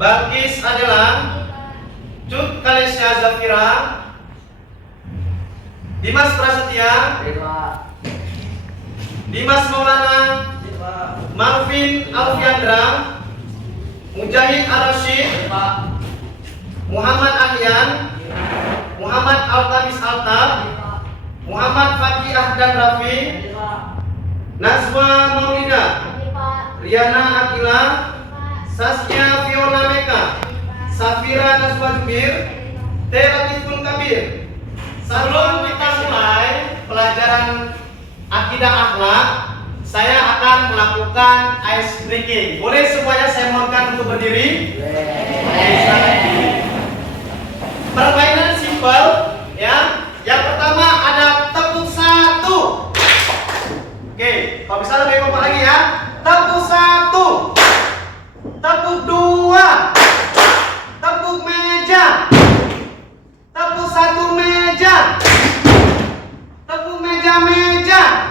Balkis adalah Cut Kalesya Zafira. Dimas Prasetya. Dimas Maulana. Marvin Alfiandra. Mujahid Ar-Rashid. Muhammad Ahyan. Muhammad Altamis Altab. Muhammad Fakih Ahdan Rafi. Nazwa Maulida. Riana Akila. Saskia Fiona Meka. Safira Nazwa Jubir. T. Latiful Kabir. Sebelum kita mulai pelajaran akidah akhlak, saya akan melakukan ice breaking. Boleh semuanya saya mohonkan untuk berdiri? Permainan simpel, ya. Yang pertama ada tepuk 1. Oke, kalau bisa lebih kompak lagi ya. Tepuk 1. Tepuk 2. Tepuk meja. Tepuk 1 meja. Tepuk meja-meja.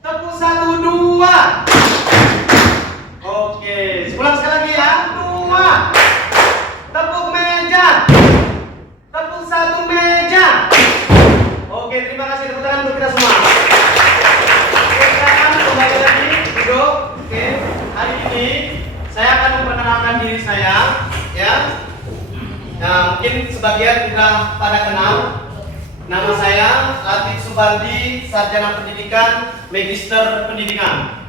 Tepuk 1 2. Oke, ulang sekali lagi ya. 2. Tepuk meja. Tepuk 1 meja. Oke, terima kasih tepuk tangan untuk kita semua. Oke, silakan kembali lagi duduk. Oke, hari ini saya akan memperkenalkan diri saya, ya. Nah, mungkin sebagian sudah pada kenal. Nama saya Latif Subaldi, Sarjana Pendidikan, Magister Pendidikan.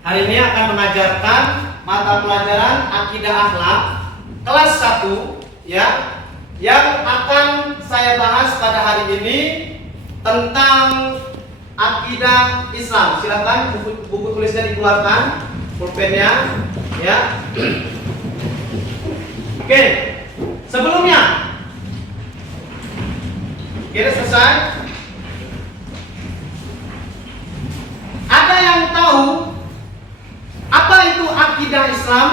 Hari ini akan mengajarkan mata pelajaran Akidah Akhlak kelas 1, ya. Yang akan saya bahas pada hari ini tentang akidah Islam. Silakan buku tulisnya dikeluarkan, pulpennya, ya. Oke. Sebelumnya, kita selesai. Ada yang tahu apa itu akidah Islam?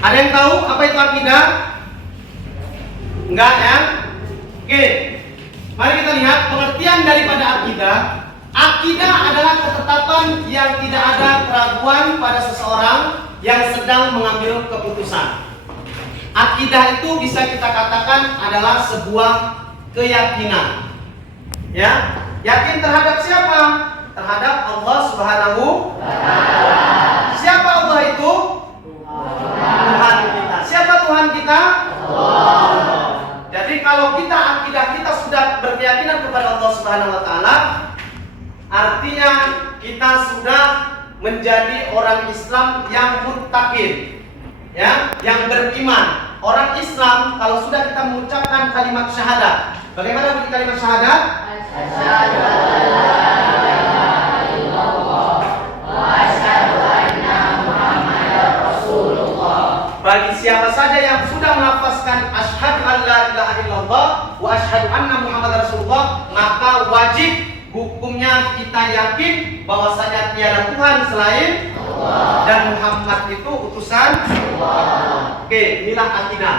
Ada yang tahu apa itu akidah? Enggak ya? Oke, mari kita lihat pengertian daripada akidah. Akidah adalah ketetapan yang tidak ada keraguan pada seseorang yang sedang mengambil keputusan. Akidah itu bisa kita katakan adalah sebuah keyakinan. Ya, yakin terhadap siapa? Terhadap Allah Subhanahu wa Ta'ala. Siapa Allah itu? Tuhan kita. Siapa Tuhan kita? Allah. Jadi kalau kita akidah kita sudah berkeyakinan kepada Allah Subhanahu wa Ta'ala, artinya kita sudah menjadi orang Islam yang muttaqin, ya, yang beriman. Orang Islam kalau sudah kita mengucapkan kalimat syahadat, bagaimana bunyi kalimat syahadat? Asyhadu an la ilaha illallah wa asyhadu anna Muhammadar Rasulullah. Bagi siapa saja yang sudah melafazkan asyhadu an la ilaha illallah wa asyhadu anna Muhammadar Rasulullah, maka wajib hukumnya kita yakin bahwasanya tiada Tuhan selain Allah dan Muhammad itu utusan Allah. Oke, inilah akidah.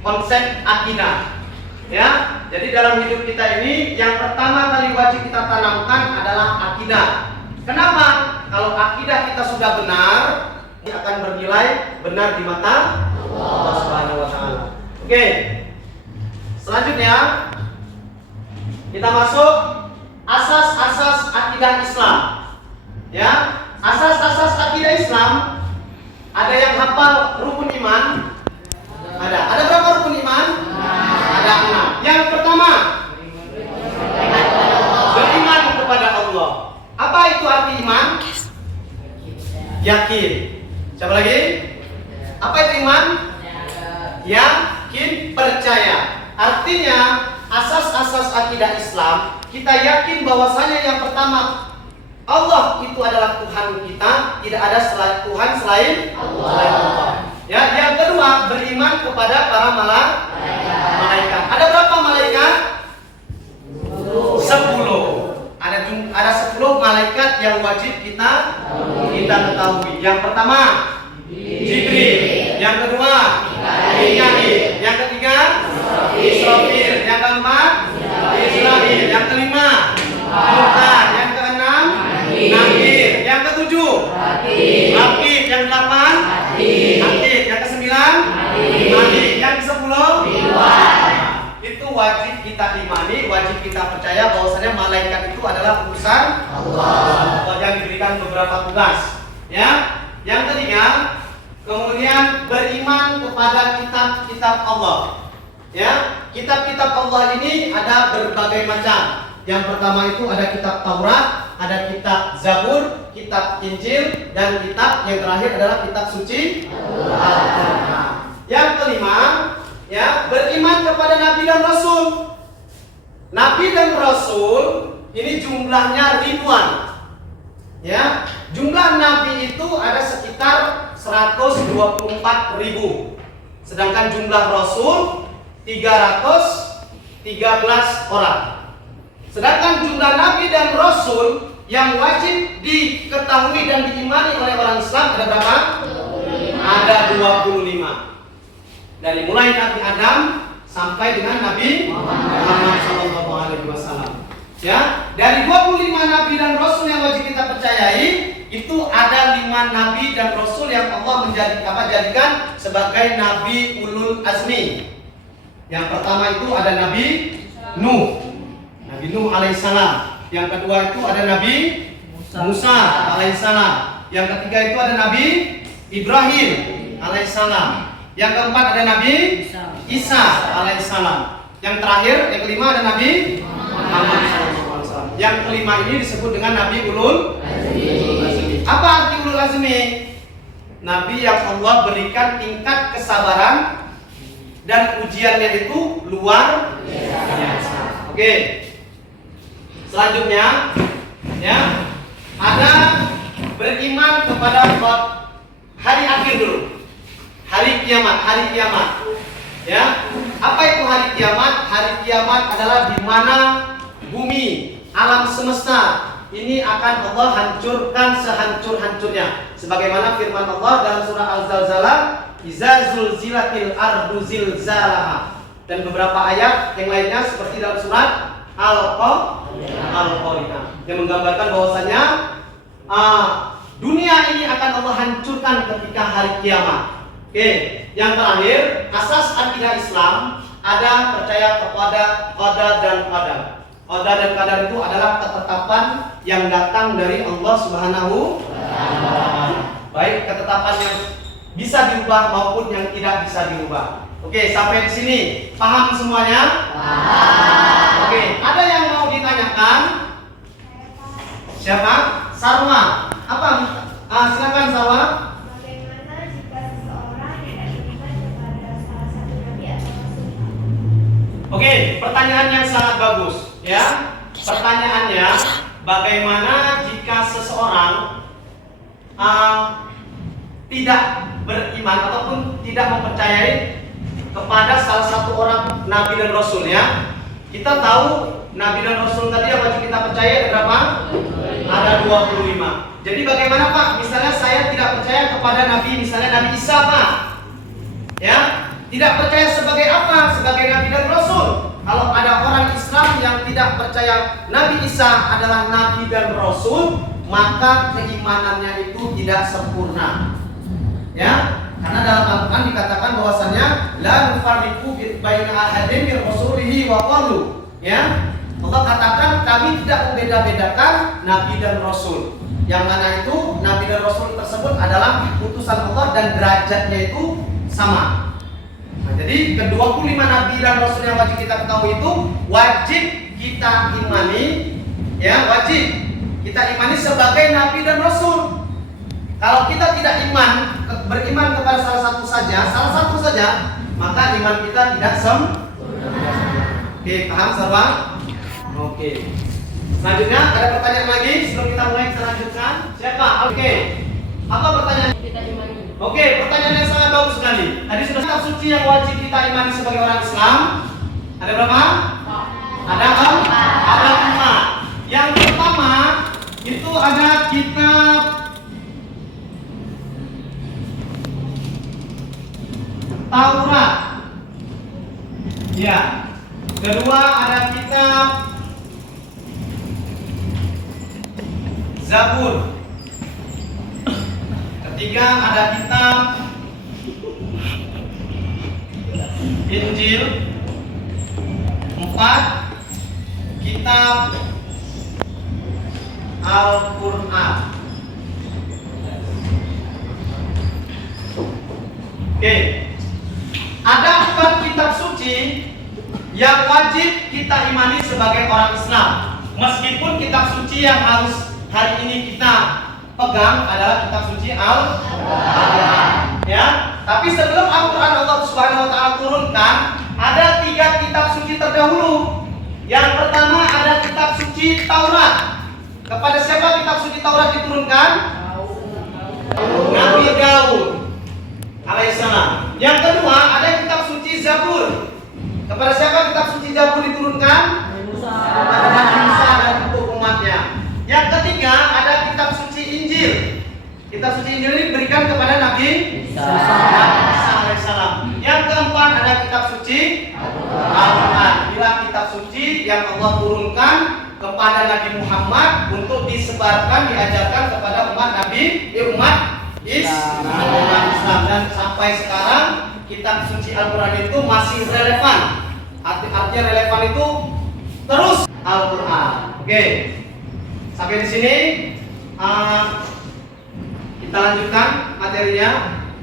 Konsep akidah. Ya, jadi dalam hidup kita ini yang pertama kali wajib kita tanamkan adalah akidah. Kenapa? Kalau akidah kita sudah benar, ini akan bernilai benar di mata Allah Subhanahu wa Ta'ala. Oke. Selanjutnya kita masuk asas-asas akidah Islam. Ya, asas-asas akidah Islam. Ada yang hafal rukun iman? Ada. Ada berapa rukun iman? Ada 6. Yang pertama, beriman kepada Allah. Apa itu arti iman? Yakin. Siapa lagi? Apa itu iman? Yakin, percaya. Artinya asas-asas akidah Islam, kita yakin bahwasanya yang pertama, Allah itu adalah Tuhan kita, tidak ada Tuhan selain Allah. Ya, yang kedua, beriman kepada para malaikat. Ada berapa malaikat? 10. Ada 10 malaikat yang wajib kita ketahui. Yang pertama, Jibril. Yang kedua, Mikail. Yang ketiga, Israfil. Yang keempat, Israfil. Yang kelima, Munkar. Yang keenam, Nakir. Yang ketujuh, Rakib. Yang kedelapan, tugas. Ya. Yang ketiga, kemudian beriman kepada kitab-kitab Allah. Ya, kitab-kitab Allah ini ada berbagai macam. Yang pertama itu ada kitab Taurat, ada kitab Zabur, kitab Injil, dan kitab yang terakhir adalah kitab suci Al-Quran. Yang kelima, ya, beriman kepada Nabi dan Rasul. Nabi dan Rasul ini jumlahnya ribuan. Ya, jumlah Nabi itu ada sekitar 124.000. Sedangkan jumlah Rasul 313 orang. Sedangkan jumlah Nabi dan Rasul yang wajib diketahui dan diimani oleh orang Islam ada berapa? 25. Ada 25. Dari mulai Nabi Adam sampai dengan Nabi Muhammad SAW. Ya, dari 25 Nabi dan Rasul yang wajib kita percayai, itu ada 5 Nabi dan Rasul yang Allah jadikan sebagai Nabi Ulul Azmi. Yang pertama itu ada Nabi Nuh. Nabi Nuh alaihissalam. Yang kedua itu ada Nabi Musa alaihissalam. Yang ketiga itu ada Nabi Ibrahim alaihissalam. Yang keempat ada Nabi Isa alaihissalam. Yang terakhir, yang kelima ada Nabi Muhammad SAW. Yang kelima ini disebut dengan Nabi Ulul Azmi. Apa arti Ulul Azmi? Nabi yang Allah berikan tingkat kesabaran dan ujiannya itu luar biasa. Oke. Selanjutnya, ya, ada beriman kepada hari akhir dulu. Hari kiamat. Ya. Apa itu hari kiamat? Hari kiamat adalah di mana bumi, alam semesta ini akan Allah hancurkan sehancur-hancurnya. Sebagaimana firman Allah dalam surah Al-Zalzalah, "Iza zulzilatil ardu zilzalaha." Dan beberapa ayat yang lainnya seperti dalam surat Al-Qari'ah yang menggambarkan bahwasanya dunia ini akan Allah hancurkan ketika hari kiamat. Oke, yang terakhir, asas akidah Islam ada percaya kepada qada dan qadar. Qada dan qadar itu adalah ketetapan yang datang dari Allah Subhanahu wa Ta'ala. Baik ketetapan yang bisa diubah maupun yang tidak bisa diubah. Oke, sampai di sini paham semuanya? Paham. Oke, ada yang mau ditanyakan? Siapa? Sarwa. Apa? Silakan Sarwa. Bagaimana jika seseorang tidak beriman kepada salah satu nabi atau rasul? Oke, pertanyaan yang sangat bagus, ya. Pertanyaannya, bagaimana jika seseorang tidak beriman ataupun tidak mempercayai kepada salah satu orang nabi dan rasul, ya. Kita tahu nabi dan rasul tadi yang wajib kita percaya ada berapa? Ada 25. Jadi bagaimana Pak? Misalnya saya tidak percaya kepada nabi, misalnya Nabi Isa, Pak. Ya, tidak percaya sebagai apa? Sebagai nabi dan rasul. Kalau ada orang Islam yang tidak percaya Nabi Isa adalah nabi dan rasul, maka keimanannya itu tidak sempurna. Ya, karena dalam Al-Quran dikatakan bahwasannya la nufarriqu baina ahadin min rasulihi wa qalu. Ya, Allah katakan kami tidak membeda-bedakan nabi dan rasul. Yang mana itu nabi dan rasul tersebut adalah utusan Allah dan derajatnya itu sama. Nah, jadi ke-25 nabi dan rasul yang wajib kita ketahui itu wajib kita imani, ya, wajib kita imani sebagai nabi dan rasul. Kalau kita tidak beriman kepada salah satu saja, maka iman kita tidak sempurna. Oke, paham semua? Oke. Selanjutnya ada pertanyaan lagi sebelum kita mulai kita lanjutkan. Siapa? Oke. Apa pertanyaan? Kita imani. Oke, pertanyaan yang sangat bagus sekali. Tadi sudah kitab suci yang wajib kita imani sebagai orang Islam. Ada berapa? Ada 4. Yang pertama itu ada kitab Taurat. Ya. Kedua ada kitab Zabur. Ketiga ada kitab Injil. 4 kitab Al-Quran. Oke. Ada 4 kitab suci yang wajib kita imani sebagai orang Islam. Meskipun kitab suci yang harus hari ini kita pegang adalah kitab suci Al-Quran, ya. Tapi sebelum Al-Quran Allah Subhanahu wa taala turunkan, ada 3 kitab suci terdahulu. Yang pertama ada kitab suci Taurat. Kepada siapa kitab suci Taurat diturunkan? Nabi Daud alaihissalam. Yang kedua ada kitab suci Zabur. Kepada siapa kitab suci Zabur diturunkan? Kepada Nabi Musa dan untuk umatnya. Yang ketiga ada kitab suci Injil. Kitab suci Injil ini diberikan kepada Nabi Isa alaihissalam. Yang keempat ada kitab suci Al-Quran. Inilah kitab suci yang Allah turunkan kepada Nabi Muhammad untuk disebarkan, diajarkan kepada umat Nabi, umat Islam. Dan sampai sekarang kitab suci Al-Quran itu masih relevan. Artinya relevan itu terus Al-Quran. Oke. Sampai di sini kita lanjutkan materinya.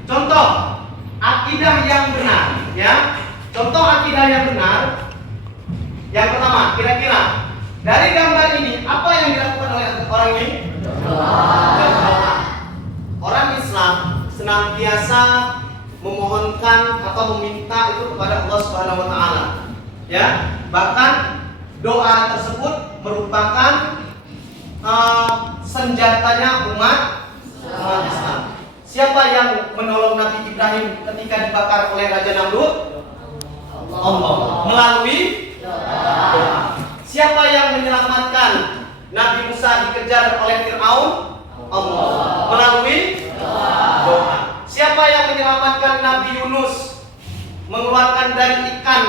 Contoh akidah yang benar, ya. Contoh akidah yang benar. Yang pertama, kira-kira dari gambar ini apa yang dilakukan oleh orang ini? Berdoa. Orang Islam senantiasa memohonkan atau meminta itu kepada Allah Subhanahu wa taala. Ya, bahkan doa tersebut merupakan senjatanya umat Islam. Siapa yang menolong Nabi Ibrahim ketika dibakar oleh Raja Namrud? Allah. Melalui doa. Siapa yang menyelamatkan Nabi Musa dikejar oleh Fir'aun? Allah. Melalui doa. Siapa yang menyelamatkan Nabi Yunus mengeluarkan dari ikan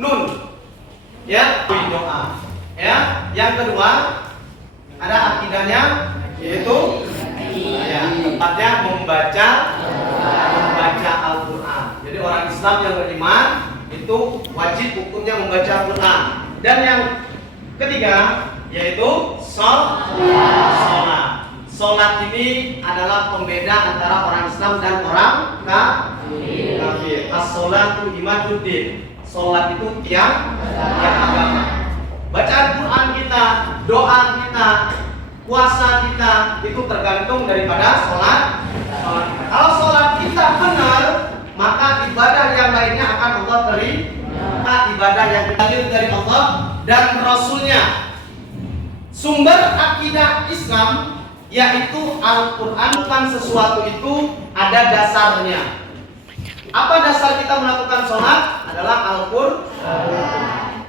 Nun? Ya, doa. Ya, yang kedua ada akidahnya, yaitu ya, tempatnya membaca Al-Quran. Jadi orang Islam yang beriman itu wajib hukumnya membaca Al-Quran. Dan yang ketiga yaitu sholat. Sholat ini adalah pembeda antara orang Islam dan orang kafir. As-sholatu imaduddin. Sholat itu tiang agama. Bacaan Quran kita, doa kita, puasa kita itu tergantung daripada sholat kita. Kalau sholat kita benar, maka ibadah yang lainnya akan Allah terima. Ibadah yang hadir dari Allah dan Rasulnya. Sumber akidah Islam yaitu Al-Quran. Bukan sesuatu itu ada dasarnya. Apa dasar kita melakukan sholat? Adalah Al-Quran.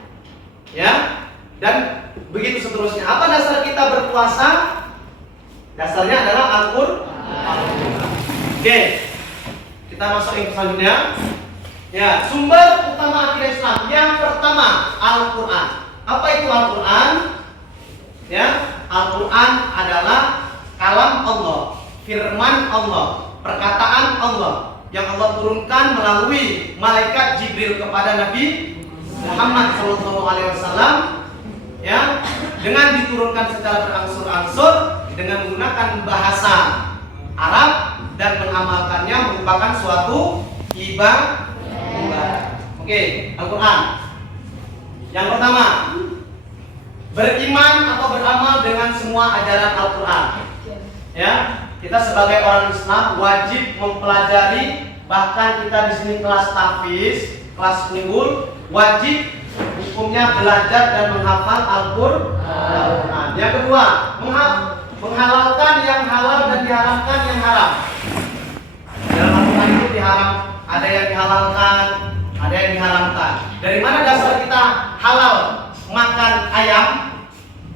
Ya. Dan begitu seterusnya. Apa dasar kita berpuasa? Dasarnya adalah Al-Quran. Oke. Kita masuk yang selanjutnya. Ya, sumber utama akidah Islam. Yang pertama, Al-Quran. Apa itu Al-Quran? Ya, Al-Quran adalah kalam Allah, firman Allah, perkataan Allah yang Allah turunkan melalui malaikat Jibril kepada Nabi Muhammad SAW. Ya, dengan diturunkan secara berangsur-angsur dengan menggunakan bahasa Arab dan mengamalkannya merupakan suatu ibadah. Oke, Al-Quran. Yang pertama, beriman atau beramal dengan semua ajaran Al-Quran. Ya, kita sebagai orang Islam wajib mempelajari, bahkan kita di sini kelas tahfiz, kelas unggul, wajib hukumnya belajar dan menghafal Al-Quran. Yang kedua, menghalalkan yang halal dan diharamkan yang haram. Dalam Al-Quran itu ada yang dihalalkan, ada yang diharamkan. Dari mana dasar kita halal makan ayam?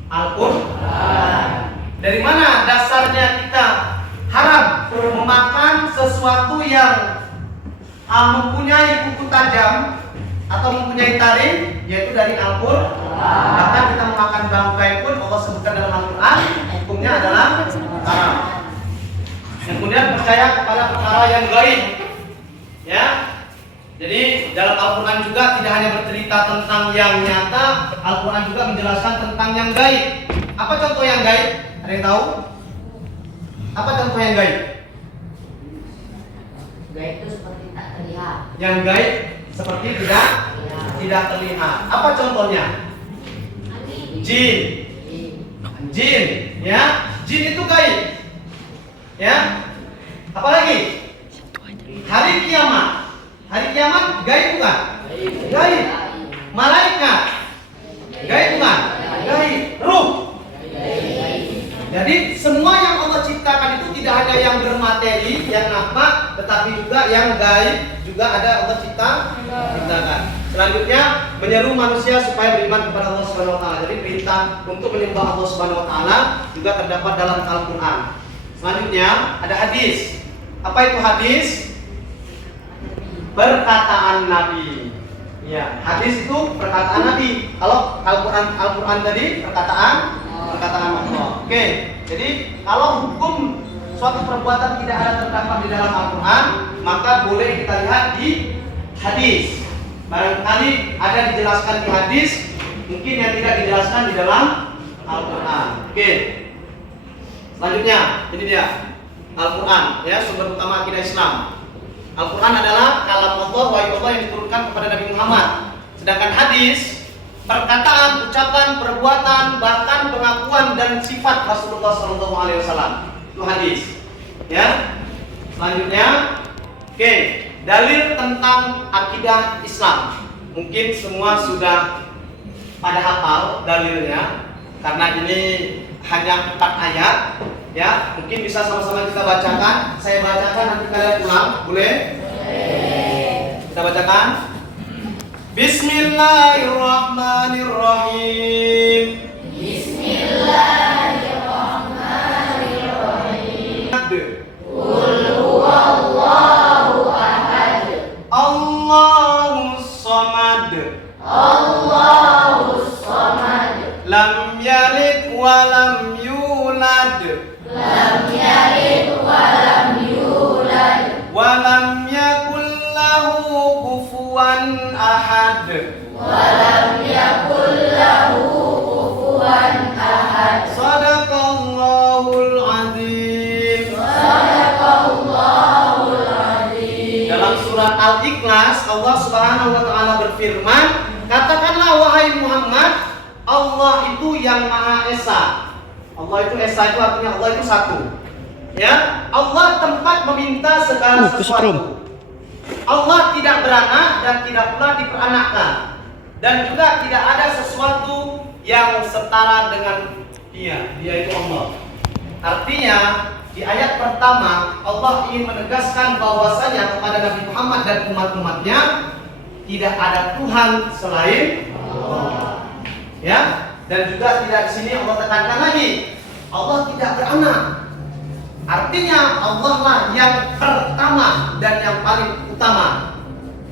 Al-Quran. Dari mana dasarnya kita haram memakan sesuatu yang mempunyai kuku tajam atau mempunyai taring, yaitu dari Al-Quran. Bahkan kita memakan bangkai pun Allah sebutkan dalam Al-Quran, hukumnya adalah haram. Dan kemudian percaya kepada perkara yang gaib. Ya. Jadi dalam Al-Quran juga tidak hanya bercerita tentang yang nyata, Al-Quran juga menjelaskan tentang yang gaib. Apa contoh yang gaib? Ada yang tahu? Apa contoh yang gaib? Gaib itu seperti tak terlihat. Yang gaib seperti tidak terlihat. Apa contohnya? Jin. Jin, ya. Jin itu gaib. Ya. Apalagi? Hari kiamat. Hari kiamat gaib bukan? Gaib. Malaikat. Gaib bukan? Gaib. Ruh. Jadi semua yang Allah ciptakan itu tidak hanya yang bermateri, yang nampak, tetapi juga yang gaib juga ada Allah ciptakan. Selanjutnya menyeru manusia supaya beriman kepada Allah Subhanahu wa taala. Jadi perintah untuk menyembah Allah Subhanahu wa taala juga terdapat dalam Al-Qur'an. Selanjutnya ada hadis. Apa itu hadis? Perkataan Nabi. Ya, hadis itu perkataan Nabi. Kalau Al-Qur'an tadi perkataan Allah. Oke. Jadi kalau hukum suatu perbuatan tidak ada terdapat di dalam Al-Qur'an, maka boleh kita lihat di hadis. Barangkali ada dijelaskan di hadis, mungkin yang tidak dijelaskan di dalam Al-Qur'an. Oke. Selanjutnya, ini dia Al-Qur'an, ya, sumber utama akidah Islam. Al-Quran adalah kalam Allah, wahyu Allah yang diturunkan kepada Nabi Muhammad. Sedangkan hadis, perkataan, ucapan, perbuatan, bahkan pengakuan dan sifat Rasulullah SAW. Itu hadis. Ya. Selanjutnya, oke, dalil tentang akidah Islam. Mungkin semua sudah pada hafal dalilnya, karena ini hanya 4 ayat. Ya, mungkin bisa sama-sama kita bacakan. Saya bacakan, nanti kalian ulang, boleh? Kita bacakan. Bismillahirrahmanirrahim. Bismillahirrahmanirrahim. Qul huwallahu ahad. Allahus samad. Allahus samad. Lam yalid wa lam yulad. Lam yalid wa lam yulad wa lam yakul lahu kufuwan ahad. Wa lam yakul lahu kufuwan ahad. Shadaqallahul azim. Shadaqallahul azim. Dalam surat Al-Ikhlas Allah Subhanahu wa taala berfirman, katakanlah wahai Muhammad, Allah itu yang Maha Esa. Allah itu Esa, itu artinya Allah itu satu. Ya, Allah tempat meminta segala sesuatu. Allah tidak beranak dan tidak pula diperanakkan, dan juga tidak ada sesuatu yang setara dengan Dia. Dia itu Allah. Artinya di ayat pertama Allah ingin menegaskan bahwasanya kepada Nabi Muhammad dan umat-umatnya tidak ada Tuhan selain Allah. Ya. Dan juga tidak di sini Allah tekankan lagi, Allah tidak beranak. Artinya Allah lah yang pertama dan yang paling utama.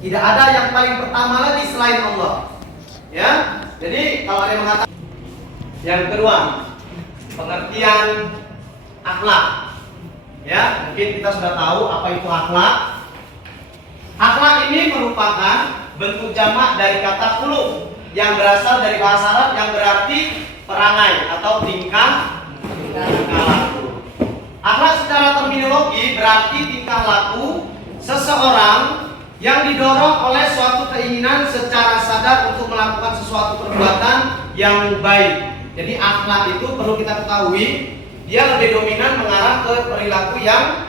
Tidak ada yang paling pertama lagi selain Allah. Ya, jadi kalau ada yang mengatakan, yang kedua, pengertian akhlak. Ya, mungkin kita sudah tahu apa itu akhlak. Akhlak ini merupakan bentuk jamak dari kata khuluq, yang berasal dari bahasa Arab yang berarti perangai atau tingkah laku. Akhlak secara terminologi berarti tingkah laku seseorang yang didorong oleh suatu keinginan secara sadar untuk melakukan sesuatu perbuatan yang baik. Jadi akhlak itu perlu kita ketahui, dia lebih dominan mengarah ke perilaku yang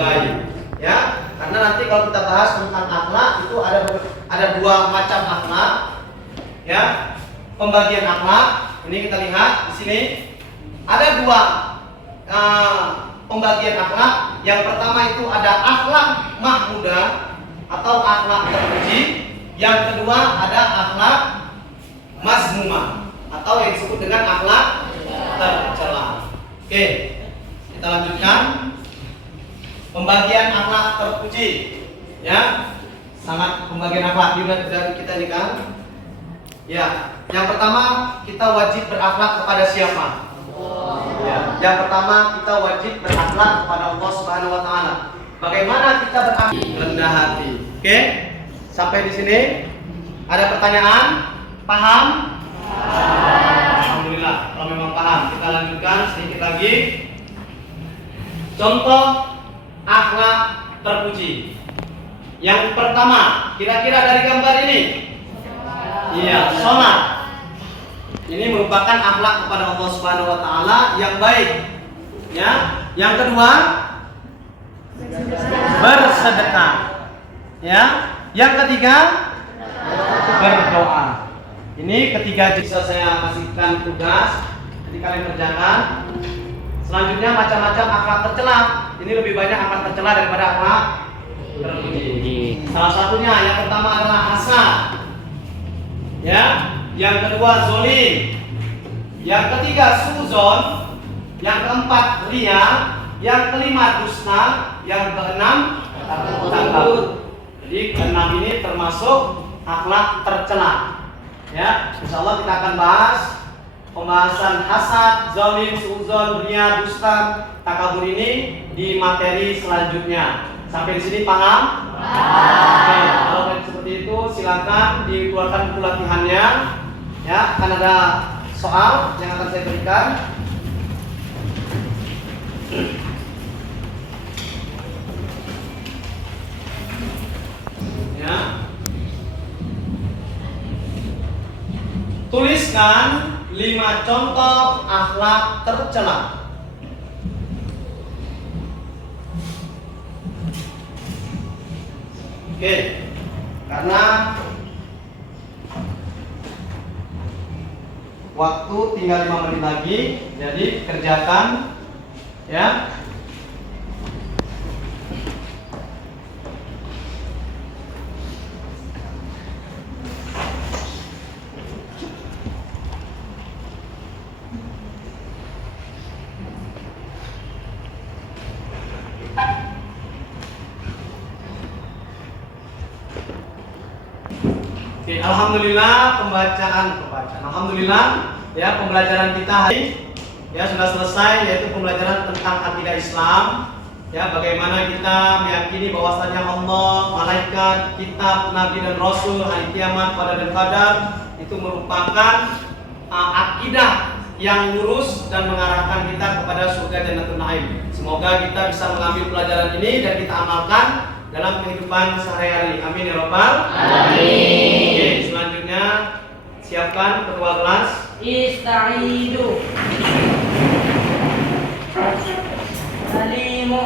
baik. Ya, karena nanti kalau kita bahas tentang akhlak itu ada 2 macam akhlak. Ya, pembagian akhlak. Ini kita lihat di sini ada 2 pembagian akhlak. Yang pertama itu ada akhlak mahmudah atau akhlak terpuji. Yang kedua ada akhlak mazmumah atau yang disebut dengan akhlak tercela. Oke, kita lanjutkan. Pembagian akhlak terpuji. Ya, sangat pembagian akhlak dari kita ini kan. Ya, yang pertama kita wajib berakhlak kepada siapa? Ya, yang pertama kita wajib berakhlak kepada Allah Subhanahu wa taala. Bagaimana kita berakhlak? Rendah hati. Oke? Sampai di sini ada pertanyaan? Paham? Alhamdulillah, kalau memang paham. Kita lanjutkan sedikit lagi. Contoh akhlak terpuji. Yang pertama, kira-kira dari gambar ini? Iya, sholat. Ini merupakan akhlak kepada Allah Subhanahu wa taala yang baik. Ya. Yang kedua, bersedekah. Ya. Yang ketiga, berdoa. Ini ketiga bisa saya kasihkan tugas, jadi kalian kerjakan. Selanjutnya macam-macam akhlak tercela. Ini lebih banyak akhlak tercela daripada akhlak terpuji. Salah satunya yang pertama adalah hasad. Ya, yang kedua zolim. Yang ketiga suzon. Yang keempat ria. Yang kelima dusta. Yang keenam takut. Jadi keenam ini termasuk akhlak tercela. Ya, insyaallah kita akan bahas pembahasan hasad, zalim, suzon, ria, dusta, takabur ini di materi selanjutnya. Sampai di sini paham? Oke, kalau seperti itu silakan dikeluarkan buku latihannya. Ya, akan ada soal yang akan saya berikan. Ya. Tuliskan 5 contoh akhlak tercela. Oke, karena waktu tinggal 5 menit lagi, jadi kerjakan ya. Oke, alhamdulillah alhamdulillah ya pembelajaran kita hari ya sudah selesai, yaitu pembelajaran tentang akidah Islam. Ya, bagaimana kita meyakini bahwasanya Allah, malaikat, kitab, nabi dan rasul, hari kiamat, qada dan qadar itu merupakan akidah yang lurus dan mengarahkan kita kepada surga Jannatul Naim. Semoga kita bisa mengambil pelajaran ini dan kita amalkan dalam kehidupan sehari-hari. Amin ya rabbal alamin. Oke, selanjutnya siapkan ketua kelas. Ista'idu. Salimu.